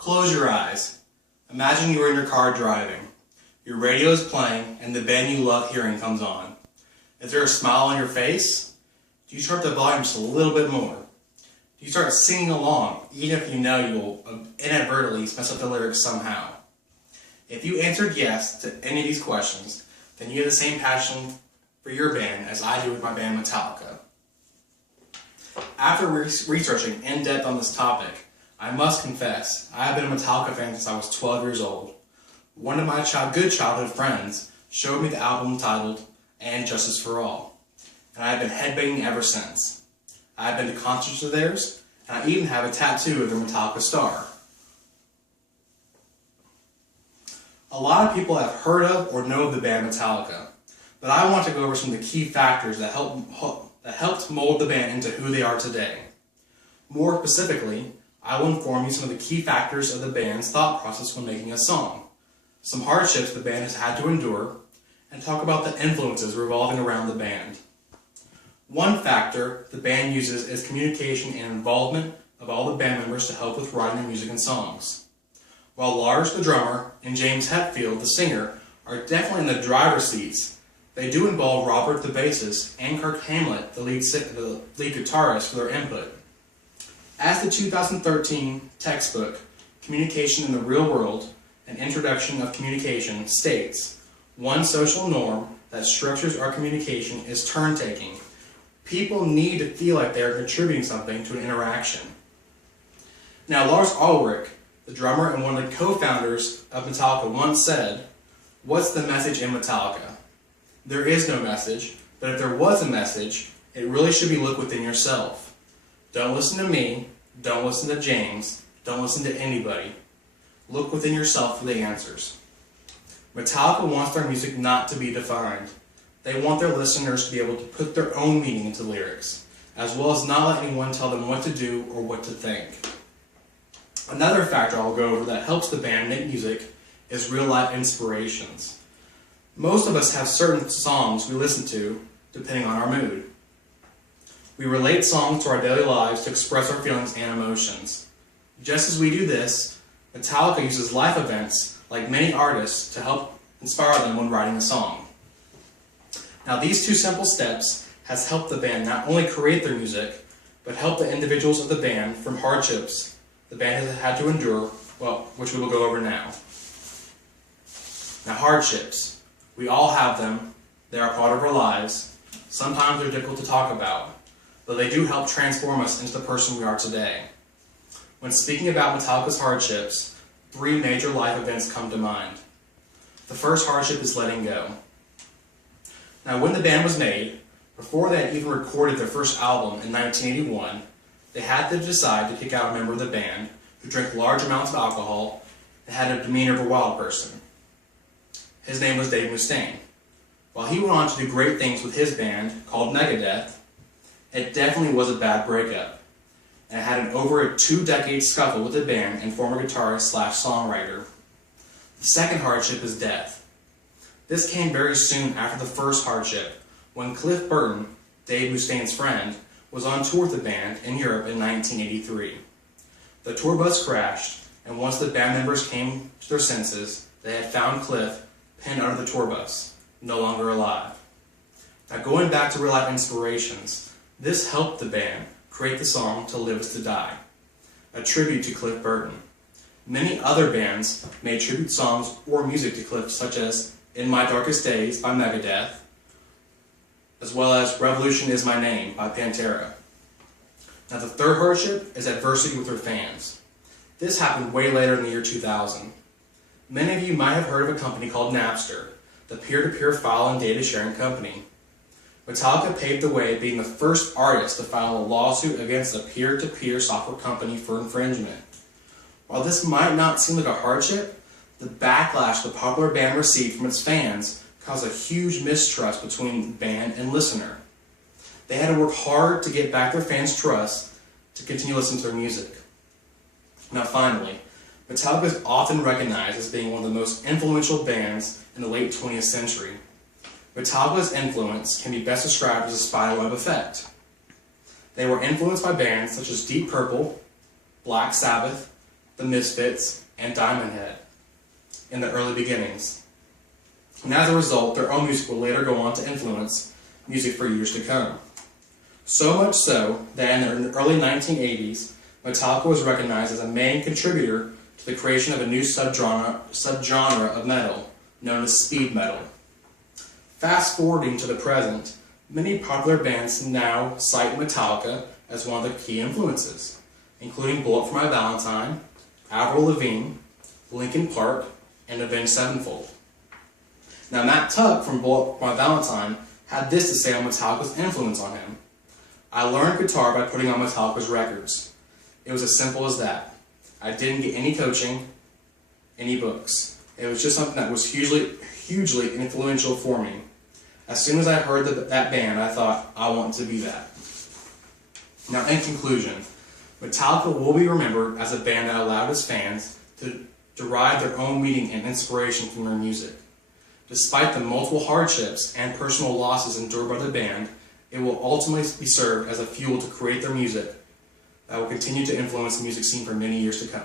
Close your eyes. Imagine you're in your car driving. Your radio is playing and the band you love hearing comes on. Is there a smile on your face? Do you turn up the volume just a little bit more? Do you start singing along, even if you know you will inadvertently mess up the lyrics somehow? If you answered yes to any of these questions, then you have the same passion for your band as I do with my band Metallica. After researching in depth on this topic, I must confess, I have been a Metallica fan since I was 12 years old. One of my good childhood friends showed me the album titled And Justice for All, and I have been headbanging ever since. I have been to concerts of theirs, and I even have a tattoo of their Metallica star. A lot of people have heard of or know of the band Metallica, but I want to go over some of the key factors that helped mold the band into who they are today. More specifically, I will inform you some of the key factors of the band's thought process when making a song, some hardships the band has had to endure, and talk about the influences revolving around the band. One factor the band uses is communication and involvement of all the band members to help with writing their music and songs. While Lars, the drummer, and James Hetfield, the singer, are definitely in the driver's seats, they do involve Robert, the bassist, and Kirk Hamlet, the lead guitarist, for their input. As the 2013 textbook, Communication in the Real World, An Introduction of Communication, states, one social norm that structures our communication is turn-taking. People need to feel like they are contributing something to an interaction. Now, Lars Ulrich, the drummer and one of the co-founders of Metallica, once said, "What's the message in Metallica? There is no message, but if there was a message, it really should be look within yourself. Don't listen to me, don't listen to James, don't listen to anybody. Look within yourself for the answers." Metallica wants their music not to be defined. They want their listeners to be able to put their own meaning into lyrics, as well as not let anyone tell them what to do or what to think. Another factor I'll go over that helps the band make music is real-life inspirations. Most of us have certain songs we listen to depending on our mood. We relate songs to our daily lives to express our feelings and emotions. Just as we do this, Metallica uses life events, like many artists, to help inspire them when writing a song. Now, these two simple steps has helped the band not only create their music, but help the individuals of the band from hardships the band has had to endure, well, which we will go over now. Now, hardships. We all have them. They are part of our lives. Sometimes they're difficult to talk about, but they do help transform us into the person we are today. When speaking about Metallica's hardships, three major life events come to mind. The first hardship is letting go. Now, when the band was made, before they had even recorded their first album in 1981, they had to decide to kick out a member of the band who drank large amounts of alcohol and had a demeanor of a wild person. His name was Dave Mustaine. While he went on to do great things with his band, called Megadeth, it definitely was a bad breakup, and it had an over a 2-decade scuffle with the band and former guitarist/songwriter. The second hardship is death. This came very soon after the first hardship, when Cliff Burton, Dave Mustaine's friend, was on tour with the band in Europe in 1983. The tour bus crashed, and once the band members came to their senses, they had found Cliff pinned under the tour bus, no longer alive. Now, going back to real-life inspirations, this helped the band create the song To Live Is To Die, a tribute to Cliff Burton. Many other bands made tribute songs or music to Cliff, such as In My Darkest Days by Megadeth, as well as Revolution Is My Name by Pantera. Now, the third hardship is adversity with their fans. This happened way later in the year 2000. Many of you might have heard of a company called Napster, the peer-to-peer file and data sharing company. Metallica paved the way, being the first artist to file a lawsuit against a peer-to-peer software company for infringement. While this might not seem like a hardship, the backlash the popular band received from its fans caused a huge mistrust between band and listener. They had to work hard to get back their fans' trust to continue listening to their music. Now, finally, Metallica is often recognized as being one of the most influential bands in the late 20th century. Metallica's influence can be best described as a spiderweb effect. They were influenced by bands such as Deep Purple, Black Sabbath, the Misfits, and Diamond Head in the early beginnings. And as a result, their own music will later go on to influence music for years to come. So much so that in the early 1980s, Metallica was recognized as a main contributor to the creation of a new subgenre of metal, known as speed metal. Fast forwarding to the present, many popular bands now cite Metallica as one of their key influences, including Bullet for My Valentine, Avril Lavigne, Linkin Park, and Avenged Sevenfold. Now, Matt Tuck from Bullet for My Valentine had this to say on Metallica's influence on him. "I learned guitar by putting on Metallica's records. It was as simple as that. I didn't get any coaching, any books. It was just something that was hugely influential for me. As soon as I heard that band, I thought, I want to be that." Now, in conclusion, Metallica will be remembered as a band that allowed its fans to derive their own meaning and inspiration from their music. Despite the multiple hardships and personal losses endured by the band, it will ultimately be served as a fuel to create their music that will continue to influence the music scene for many years to come.